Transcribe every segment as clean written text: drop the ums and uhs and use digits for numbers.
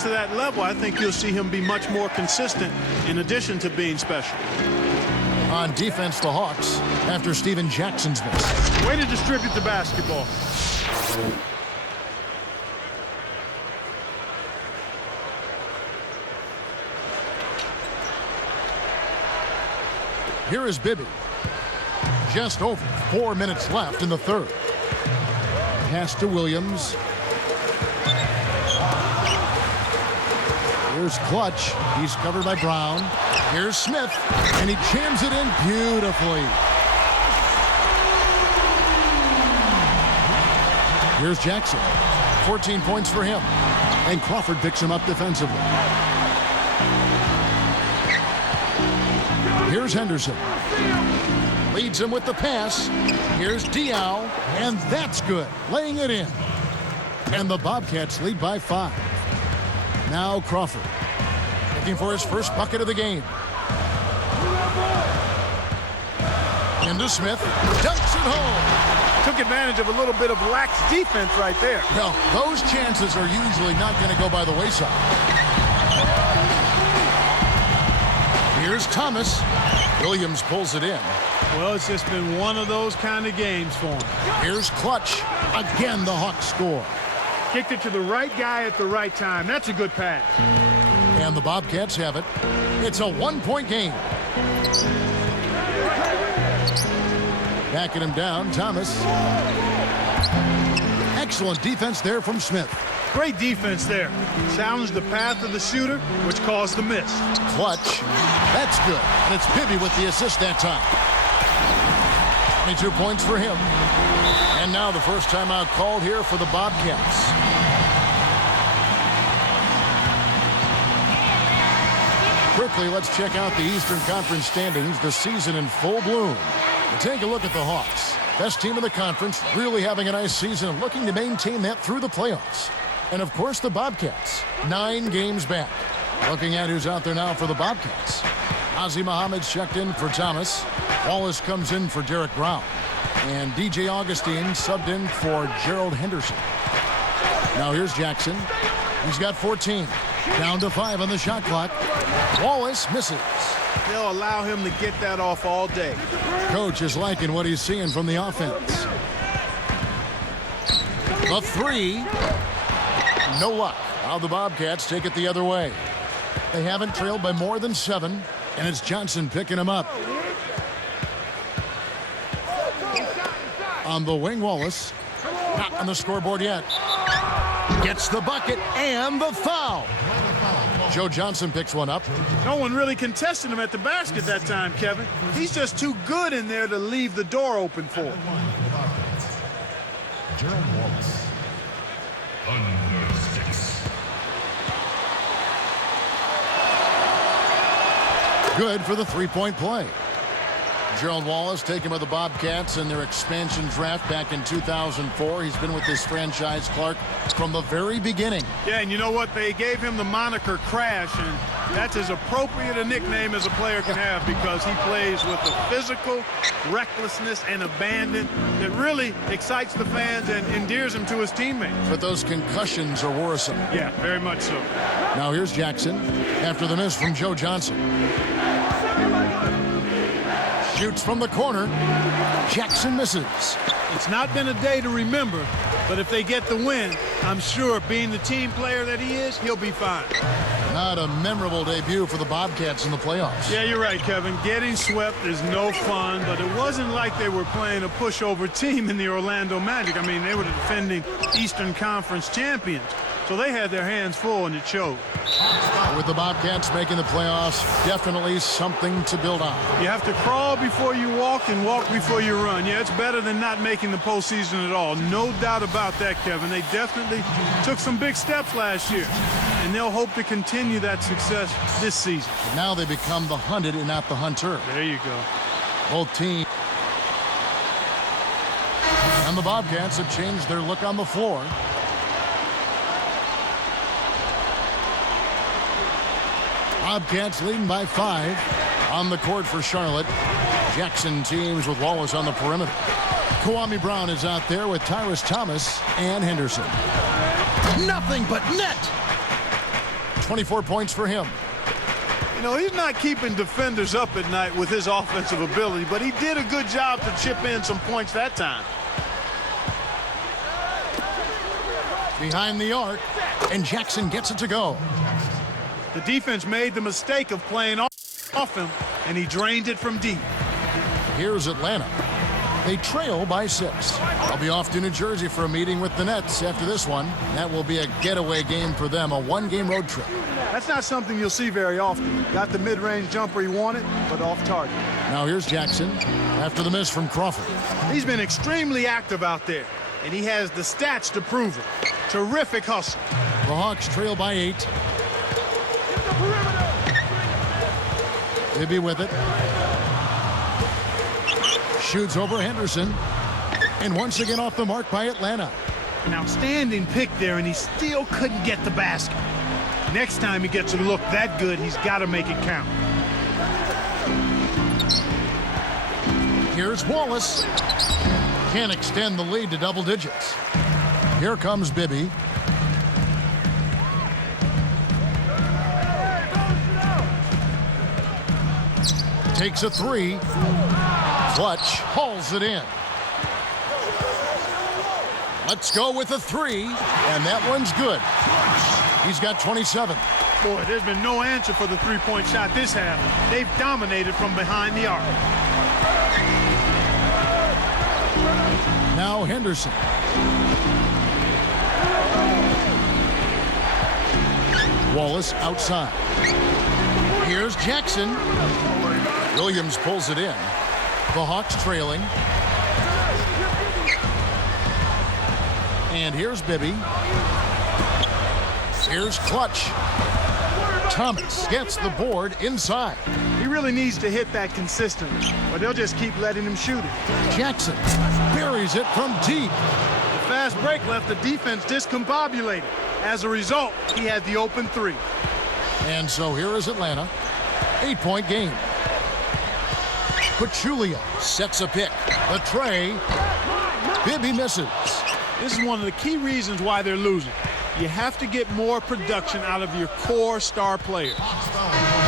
gets to that level, I think you'll see him be much more consistent in addition to being special. On defense, the Hawks, after Steven Jackson's miss. Way to distribute the basketball. Here is Bibby. Just over 4 minutes left in the third. Pass to Williams. Here's Clutch. He's covered by Brown. Here's Smith, and he jams it in beautifully. Here's Jackson. 14 points for him. And Crawford picks him up defensively. Here's Henderson. Leads him with the pass. Here's Diaw, and that's good. Laying it in. And the Bobcats lead by 5. Now Crawford. Looking for his first bucket of the game. Into Smith. Dunks it home. Took advantage of a little bit of lax defense right there. Well, those chances are usually not going to go by the wayside. Here's Thomas. Williams pulls it in. Well, it's just been one of those kind of games for him. Here's Clutch. Again, the Hawks score. Kicked it to the right guy at the right time. That's a good pass. And the Bobcats have it. It's a 1-point game. Backing him down, Thomas. Excellent defense there from Smith. Great defense there. Challenged the path of the shooter, which caused the miss. Clutch. That's good. And it's Bibby with the assist that time. 22 points for him. And now the first timeout called here for the Bobcats. Quickly, let's check out the Eastern Conference standings, the season in full bloom. Take a look at the Hawks. Best team in the conference, really having a nice season, looking to maintain that through the playoffs. And of course, the Bobcats, 9 games back. Looking at who's out there now for the Bobcats. Ozzie Muhammad's checked in for Thomas. Wallace comes in for Derek Brown. And DJ Augustine subbed in for Gerald Henderson. Now here's Jackson. He's got 14. Down to 5 on the shot clock. Wallace misses. They'll allow him to get that off all day. Coach is liking what he's seeing from the offense. A 3. No luck. Now the Bobcats take it the other way. They haven't trailed by more than 7, and it's Johnson picking him up. On the wing, Wallace. Not on the scoreboard yet. Gets the bucket and the foul. Joe Johnson picks one up. No one really contested him at the basket that time, Kevin. He's just too good in there to leave the door open for him. Gerald Wallace. Under 6. Good for the three-point play. Gerald Wallace taken by the Bobcats in their expansion draft back in 2004. He's been with this franchise, Clark, from the very beginning. Yeah, and you know what? They gave him the moniker Crash, and that's as appropriate a nickname as a player can have because he plays with the physical recklessness and abandon that really excites the fans and endears him to his teammates. But those concussions are worrisome. Yeah, very much so. Now here's Jackson after the miss from Joe Johnson. Shoots from the corner. Jackson misses. It's not been a day to remember, but if they get the win, I'm sure being the team player that he is, he'll be fine. Not a memorable debut for the Bobcats in the playoffs. Yeah, you're right, Kevin. Getting swept is no fun, but it wasn't like they were playing a pushover team in the Orlando Magic. I mean, they were the defending Eastern Conference champions, so they had their hands full, and it showed. With the Bobcats making the playoffs, definitely something to build on. You have to crawl before you walk and walk before you run. Yeah, it's better than not making the postseason at all. No doubt about that, Kevin. They definitely took some big steps last year, and they'll hope to continue that success this season. But now they become the hunted and not the hunter. There you go. Both teams. And the Bobcats have changed their look on the floor. Bobcats leading by 5 on the court for Charlotte. Jackson teams with Wallace on the perimeter. Kwame Brown is out there with Tyrus Thomas and Henderson. Nothing but net. 24 points for him. You know, he's not keeping defenders up at night with his offensive ability, but he did a good job to chip in some points that time. Behind the arc, and Jackson gets it to go. The defense made the mistake of playing off him, and he drained it from deep. Here's Atlanta. They trail by 6. I'll be off to New Jersey for a meeting with the Nets after this one. That will be a getaway game for them, a one-game road trip. That's not something you'll see very often. Got the mid-range jumper he wanted, but off target. Now here's Jackson after the miss from Crawford. He's been extremely active out there, and he has the stats to prove it. Terrific hustle. The Hawks trail by 8. Bibby with it. Shoots over Henderson. And once again off the mark by Atlanta. An outstanding pick there, and he still couldn't get the basket. Next time he gets a look that good, he's got to make it count. Here's Wallace. Can't extend the lead to double digits. Here comes Bibby. Takes a 3. Clutch hauls it in. Let's go with a 3, and that one's good. He's got 27. Boy, there's been no answer for the three-point shot this half. They've dominated from behind the arc. Now Henderson. Wallace outside. Here's Jackson. Williams pulls it in. The Hawks trailing. And here's Bibby. Here's Clutch. Thomas gets the board inside. He really needs to hit that consistently, or they'll just keep letting him shoot it. Jackson buries it from deep. The fast break left the defense discombobulated. As a result, he had the open 3. And so here is Atlanta. 8-point game. Pachulia sets a pick. The tray. Bibby misses. This is one of the key reasons why they're losing. You have to get more production out of your core star players.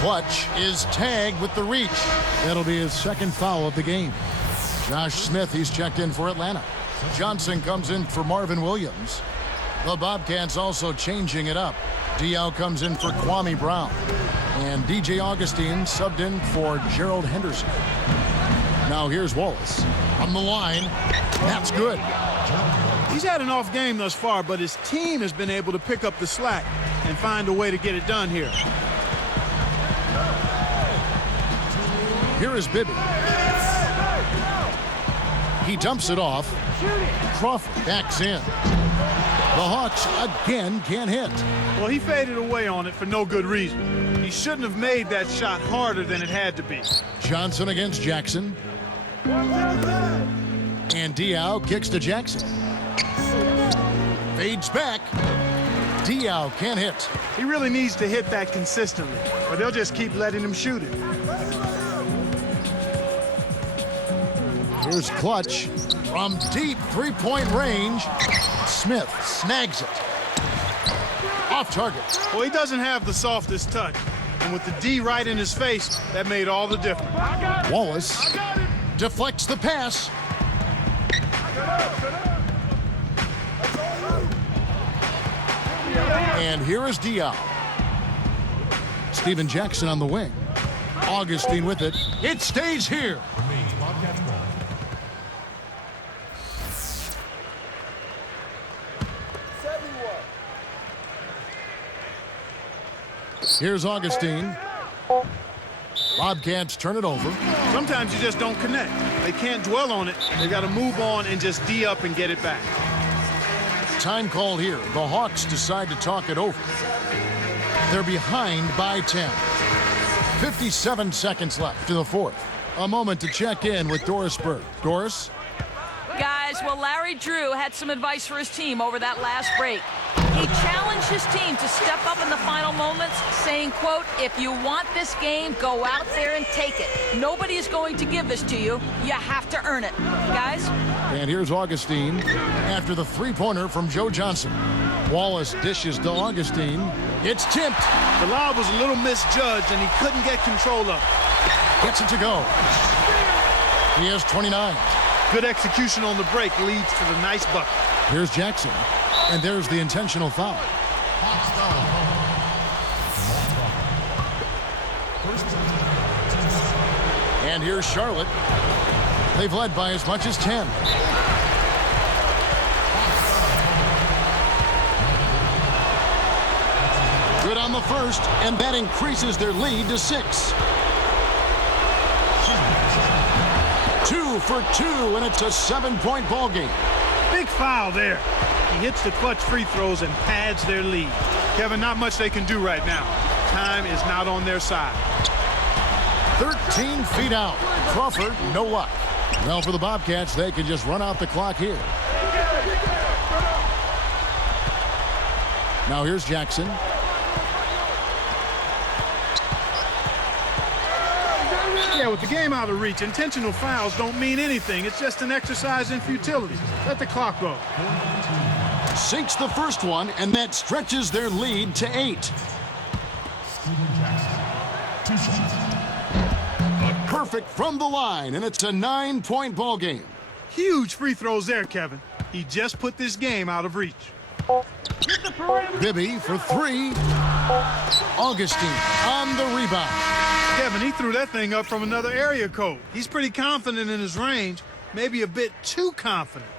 Clutch is tagged with the reach. That'll be his second foul of the game. Josh Smith, he's checked in for Atlanta. Johnson comes in for Marvin Williams. The Bobcats also changing it up. Diaw comes in for Kwame Brown. And DJ Augustine subbed in for Gerald Henderson. Now here's Wallace. On the line. That's good. He's had an off game thus far, but his team has been able to pick up the slack and find a way to get it done here. Here is Bibby. He dumps it off. Crawford backs in. The Hawks again can't hit. Well, he faded away on it for no good reason. He shouldn't have made that shot harder than it had to be. Johnson against Jackson. And Diaw kicks to Jackson. Fades back. Diaw can't hit. He really needs to hit that consistently, or they'll just keep letting him shoot it. Here's Clutch from deep three-point range. Smith snags it. Off target. Well, he doesn't have the softest touch, and with the D right in his face, that made all the difference. Wallace deflects the pass. And here is Diaw. Steven Jackson on the wing. Augustine with it. It stays here. Here's Augustine. Bobcats turn it over. Sometimes you just don't connect. They can't dwell on it. They got to move on and just D up and get it back. Time call here. The Hawks decide to talk it over. They're behind by 10. 57 seconds left to the fourth. A moment to check in with Doris Burke. Doris? Guys, well, Larry Drew had some advice for his team over that last break. He challenged his team to step up in the final moments, saying, quote, if you want this game, go out there and take it. Nobody is going to give this to you. You have to earn it. Guys? And here's Augustine after the three-pointer from Joe Johnson. Wallace dishes to Augustine. It's tipped. The lob was a little misjudged, and he couldn't get control of it. Gets it to go. He has 29. Good execution on the break leads to the nice bucket. Here's Jackson. And there's the intentional foul. And here's Charlotte. They've led by as much as 10. Good on the first, and that increases their lead to 6. 2 for 2, and it's a 7-point ball game. Big foul there. He hits the clutch free throws and pads their lead. Kevin, not much they can do right now. Time is not on their side. 13 feet out. Crawford, no luck. Well, for the Bobcats, they can just run out the clock here. Now here's Jackson. Yeah, with the game out of reach, intentional fouls don't mean anything. It's just an exercise in futility. Let the clock go. Sinks the first one, and that stretches their lead to 8. Perfect from the line, and it's a 9-point ball game. Huge free throws there, Kevin. He just put this game out of reach. Bibby for 3. Augustine on the rebound. Kevin, he threw that thing up from another area code. He's pretty confident in his range, maybe a bit too confident.